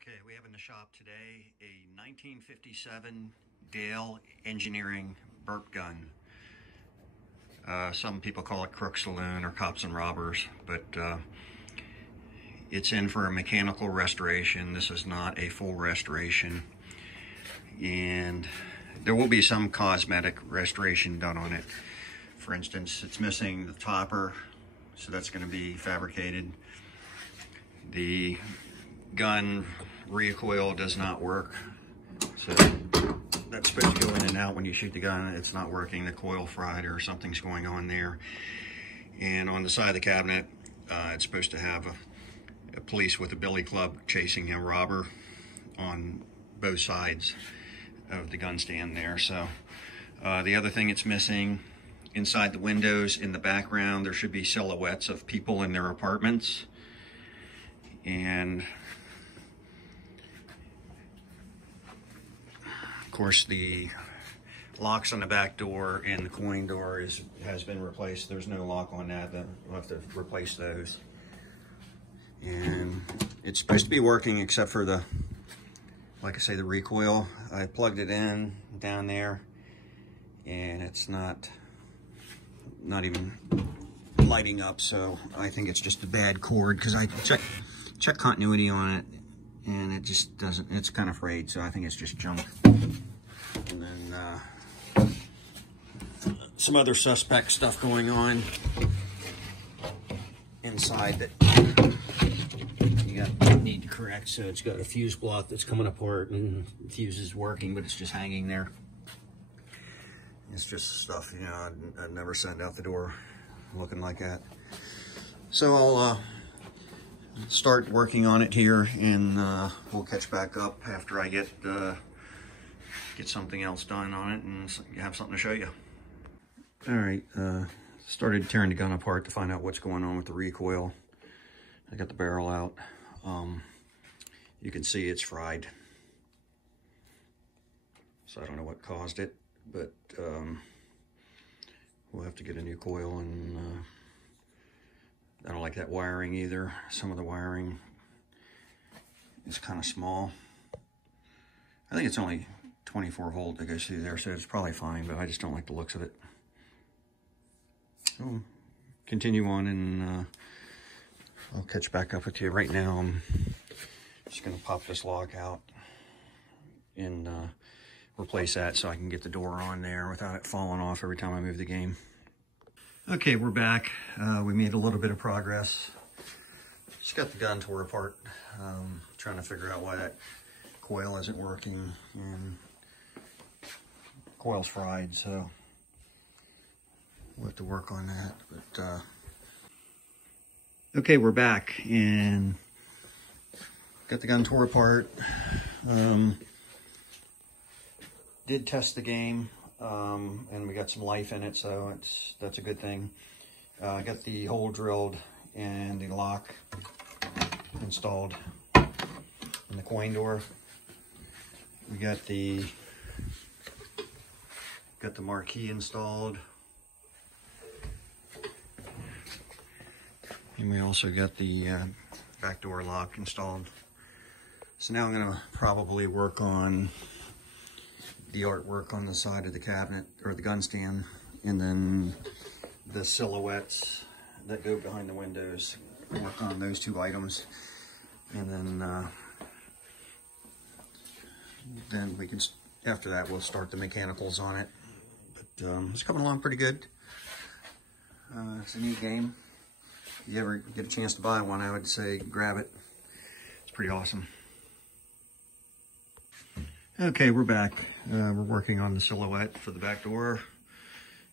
Okay, we have in the shop today a 1957 Dale Engineering burp gun. Some people call it Crook Saloon or Cops and Robbers, but it's in for a mechanical restoration. This is not a full restoration, and there will be some cosmetic restoration done on it. For instance, it's missing the topper, so that's going to be fabricated. The gun recoil does not work, so that's supposed to go in and out when you shoot the gun. It's not working. The coil fried or something's going on there. And on the side of the cabinet, it's supposed to have a police with a billy club chasing a robber on both sides of the gun stand there. So the other thing it's missing, inside the windows in the background, there should be silhouettes of people in their apartments. And of course, the locks on the back door and the coin door has been replaced. There's no lock on that. We'll have to replace those. And it's supposed to be working except for the, like I say, the recoil. I plugged it in down there, and it's not even lighting up. So I think it's just a bad cord, because I checked continuity on it, and it just doesn't. It's kind of frayed, so I think it's just junk. And then some other suspect stuff going on inside that you need to correct. So it's got a fuse block that's coming apart, and the fuse is working, but it's just hanging there. It's just stuff, you know, I'd never send out the door looking like that. So I'll start working on it here, and we'll catch back up after I get something else done on it and have something to show you. All right, started tearing the gun apart to find out what's going on with the recoil. I got the barrel out. You can see it's fried, so I don't know what caused it, but we'll have to get a new coil. And I don't like that wiring either. Some of the wiring is kind of small. I think it's only 24 volt that goes through there, so it's probably fine, but I just don't like the looks of it. So continue on, and I'll catch back up with you. Right now, I'm just gonna pop this lock out and replace that so I can get the door on there without it falling off every time I move the game. Okay, we're back. We made a little bit of progress. Just got the gun tore apart. Trying to figure out why that coil isn't working, and coil's fried, so we'll have to work on that. But okay, we're back and got the gun tore apart. Did test the game, and we got some life in it, so that's a good thing. I got the hole drilled and the lock installed in the coin door. We got the marquee installed, and we also got the back door lock installed. So now I'm gonna probably work on the artwork on the side of the cabinet, or the gun stand, and then the silhouettes that go behind the windows. Work on those two items, and then we can, after that, we'll start the mechanicals on it. But it's coming along pretty good. It's a neat game. If you ever get a chance to buy one, I would say grab it. It's pretty awesome. Okay, we're back. We're working on the silhouette for the back door.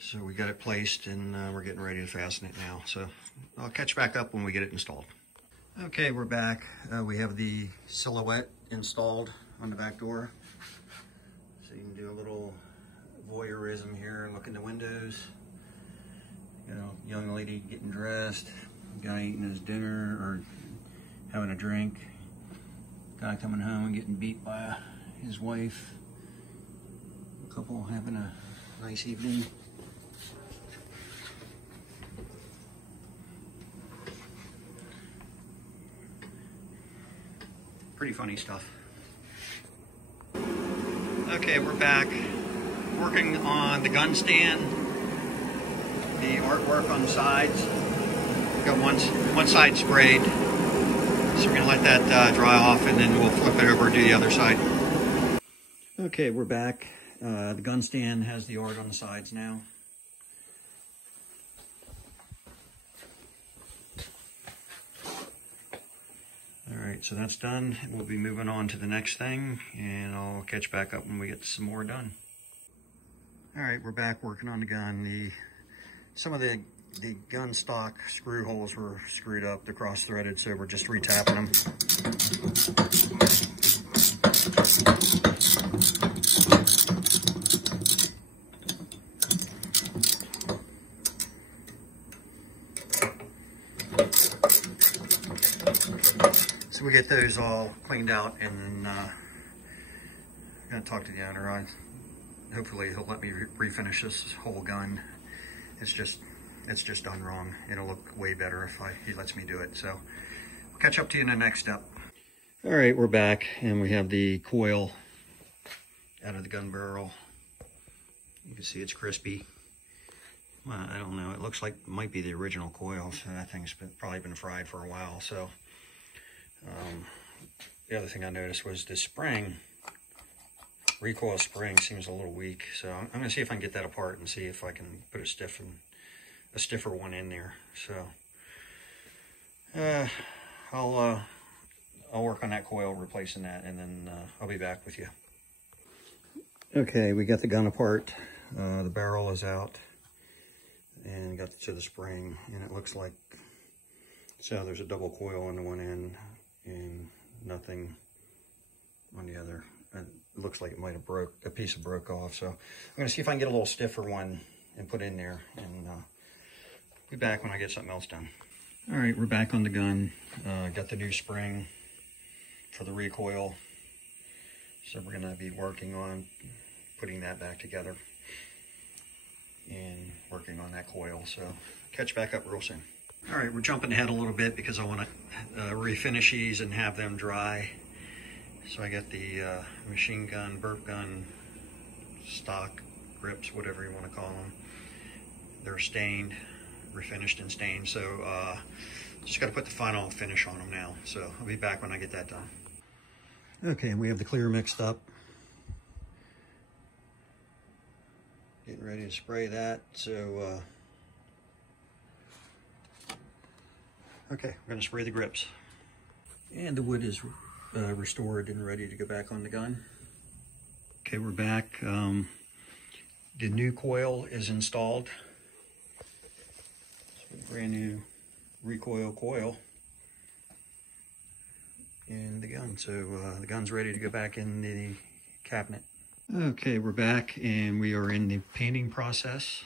So we got it placed, and we're getting ready to fasten it now. So I'll catch back up when we get it installed. Okay, we're back. We have the silhouette installed on the back door. So you can do a little voyeurism here, look in the windows. You know, young lady getting dressed, guy eating his dinner or having a drink, guy coming home and getting beat by his wife, a couple having a nice evening. Pretty funny stuff. Okay, we're back working on the gun stand, the artwork on the sides. Got one side sprayed, so we're gonna let that dry off, and then we'll flip it over and do the other side. Okay, we're back. The gun stand has the art on the sides now. Alright, so that's done. We'll be moving on to the next thing, and I'll catch back up when we get some more done. Alright, we're back working on the gun. Some of the gun stock screw holes were screwed up, they're cross-threaded, so we're just retapping them. So we get those all cleaned out, and then I'm going to talk to the owner. Hopefully he'll let me refinish this whole gun. It's just done wrong. It'll look way better if he lets me do it. So we'll catch up to you in the next step. All right, we're back, and we have the coil out of the gun barrel. You can see it's crispy. Well, I don't know. It looks like it might be the original coil, so that thing's probably been fried for a while. So the other thing I noticed was the spring, recoil spring, seems a little weak. So I'm going to see if I can get that apart and see if I can put a stiffer one in there. So I'll work on that coil, replacing that, and then I'll be back with you. Okay, we got the gun apart. The barrel is out, and got to the spring, and it looks like, so there's a double coil on the one end and nothing on the other. It looks like it might have a piece of broke off. So I'm going to see if I can get a little stiffer one and put in there, and be back when I get something else done. All right, we're back on the gun. Got the new spring for the recoil. So we're going to be working on putting that back together and working on that coil. So catch back up real soon. All right, we're jumping ahead a little bit because I want to refinish these and have them dry. So I got the machine gun, burp gun, stock grips, whatever you want to call them. They're stained, refinished and stained. So just got to put the final finish on them now. So I'll be back when I get that done. Okay, and we have the clear mixed up. Getting ready to spray that. So okay, we're going to spray the grips. And the wood is restored and ready to go back on the gun. Okay, we're back. The new coil is installed. So brand new recoil coil in the gun. So the gun's ready to go back in the cabinet. Okay, we're back, and we are in the painting process.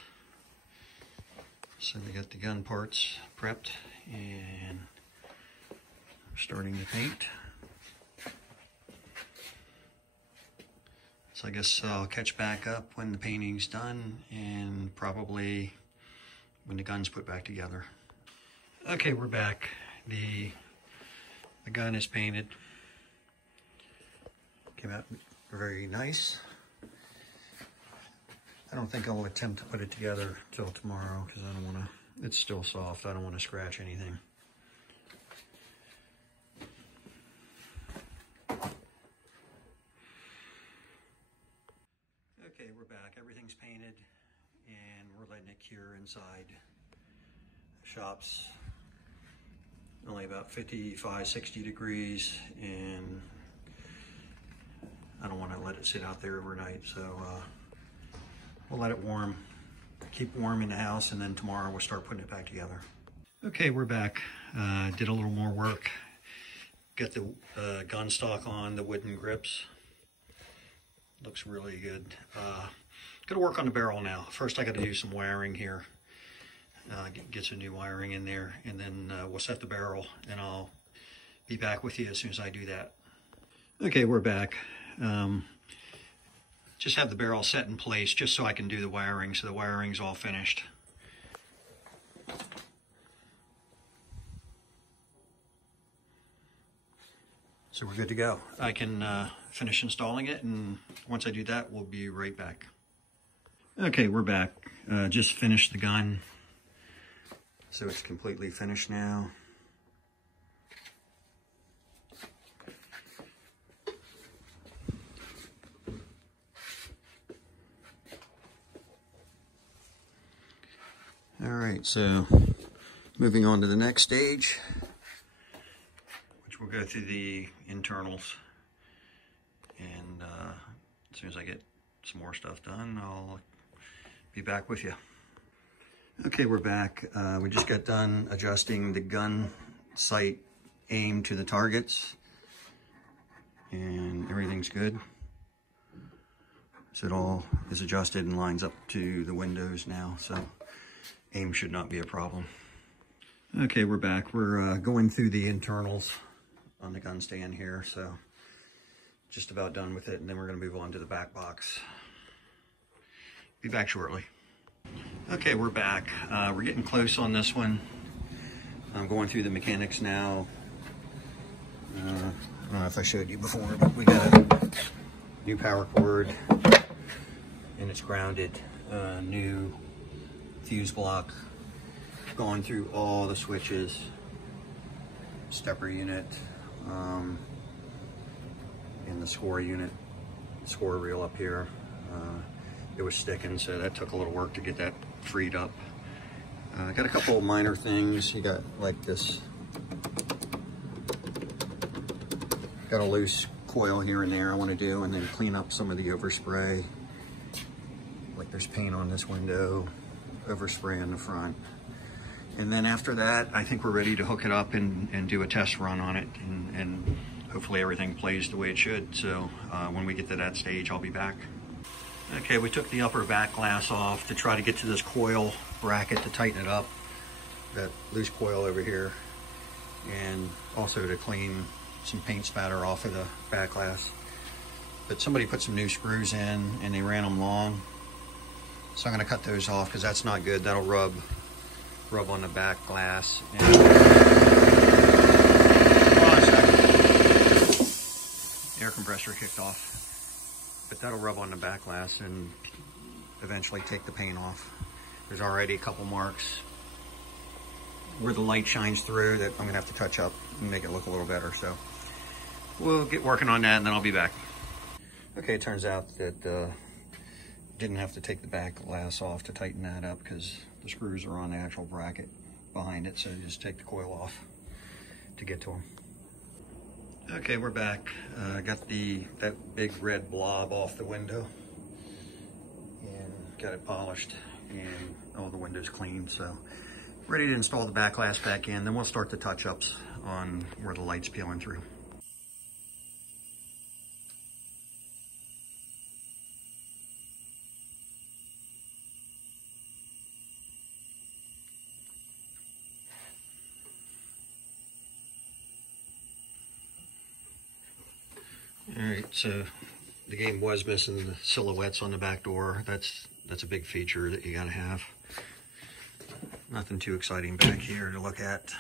So we got the gun parts prepped, and we're starting to paint. So I guess I'll catch back up when the painting's done, and probably when the gun's put back together. Okay, we're back. The gun is painted. Came out very nice. I don't think I'll attempt to put it together till tomorrow because I don't want to, it's still soft. I don't want to scratch anything. Okay, we're back. Everything's painted, and we're letting it cure inside. The shop's only about 55, 60 degrees, and I don't want to let it sit out there overnight, so we'll let it warm, keep warm in the house, and then tomorrow we'll start putting it back together. Okay, we're back. Did a little more work. Got the gun stock on, the wooden grips. Looks really good. Gonna work on the barrel now. First I gotta do some wiring here. Get some new wiring in there, and then we'll set the barrel, and I'll be back with you as soon as I do that. Okay, we're back. Just have the barrel set in place just so I can do the wiring, so the wiring's all finished. So we're good to go. I can finish installing it, and once I do that, we'll be right back. Okay, we're back. Just finished the gun. So it's completely finished now. All right, so moving on to the next stage, which we'll go through the internals. And as soon as I get some more stuff done, I'll be back with you. Okay, we're back. We just got done adjusting the gun sight aim to the targets, and everything's good. So it all is adjusted and lines up to the windows now, so aim should not be a problem. Okay, we're back. We're going through the internals on the gun stand here, so just about done with it, and then we're going to move on to the back box. Be back shortly. Okay, we're back. We're getting close on this one. I'm going through the mechanics now. I don't know if I showed you before, but we got a new power cord, and it's grounded. New fuse block, going through all the switches, stepper unit, and the score unit, score reel up here. It was sticking, so that took a little work to get that freed up. Got a couple of minor things. You got like this, got a loose coil here and there I want to do, and then clean up some of the overspray. Like there's paint on this window, overspray in the front. And then after that, I think we're ready to hook it up and do a test run on it, and hopefully everything plays the way it should. So when we get to that stage, I'll be back. Okay, we took the upper back glass off to try to get to this coil bracket to tighten it up, that loose coil over here, and also to clean some paint spatter off of the back glass. But somebody put some new screws in and they ran them long, so I'm going to cut those off because that's not good. That'll rub on the back glass. And air compressor kicked off. But that'll rub on the back glass and eventually take the paint off. There's already a couple marks where the light shines through that I'm gonna have to touch up and make it look a little better. So we'll get working on that and then I'll be back. Okay, it turns out that didn't have to take the back glass off to tighten that up because the screws are on the actual bracket behind it. So just take the coil off to get to them. Okay, we're back. Got that big red blob off the window and got it polished and all the windows cleaned. So ready to install the back glass back in. Then we'll start the touch-ups on where the light's peeling through. All right, so the game was missing the silhouettes on the back door. That's a big feature that you gotta have. Nothing too exciting back here to look at.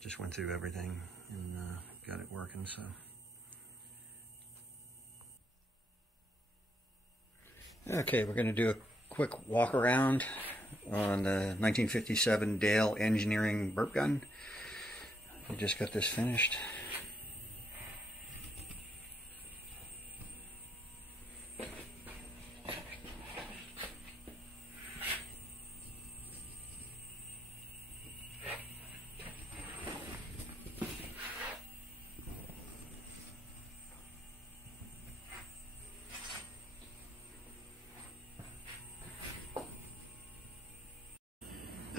Just went through everything and got it working, so. Okay, we're gonna do a quick walk around on the 1957 Dale Engineering burp gun. We just got this finished.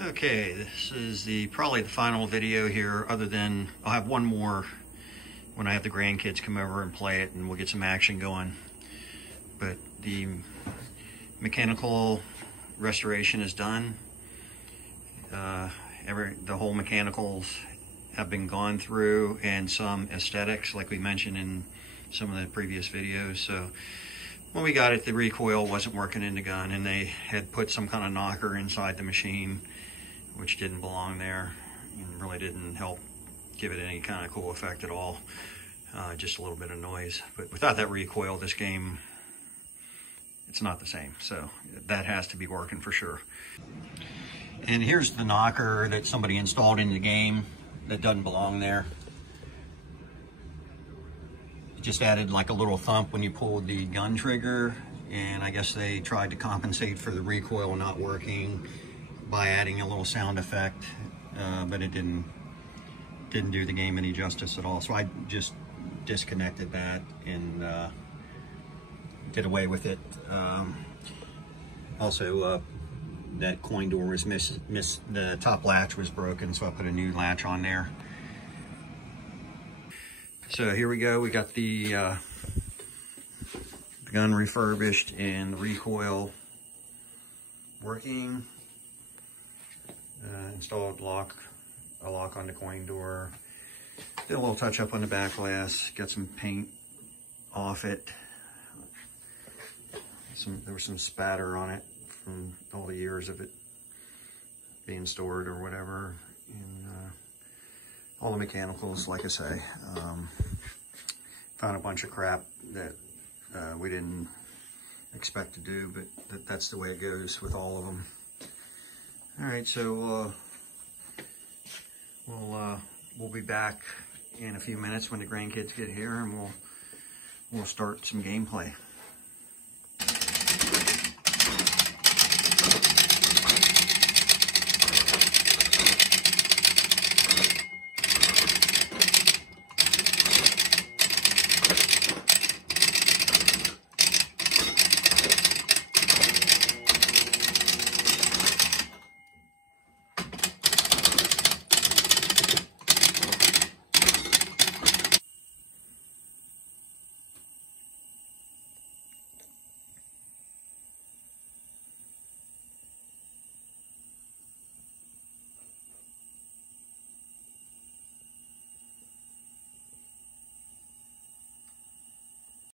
Okay, this is probably the final video here, other than I'll have one more when I have the grandkids come over and play it and we'll get some action going. But the mechanical restoration is done. The whole mechanicals have been gone through, and some aesthetics like we mentioned in some of the previous videos. So when we got it, the recoil wasn't working in the gun, and they had put some kind of knocker inside the machine which didn't belong there and really didn't help give it any kind of cool effect at all. Just a little bit of noise. But without that recoil, this game, it's not the same. So that has to be working for sure. And here's the knocker that somebody installed in the game that doesn't belong there. It just added like a little thump when you pulled the gun trigger, and I guess they tried to compensate for the recoil not working by adding a little sound effect, but it didn't do the game any justice at all. So I just disconnected that and did away with it. Also, that coin door was the top latch was broken, so I put a new latch on there. So here we go. We got the gun refurbished and the recoil working. Installed a lock on the coin door. Did a little touch up on the back glass. Got some paint off it. There was some spatter on it from all the years of it being stored or whatever. And all the mechanicals, like I say, found a bunch of crap that we didn't expect to do, but that's the way it goes with all of them. All right, so we'll be back in a few minutes when the grandkids get here, and we'll start some gameplay.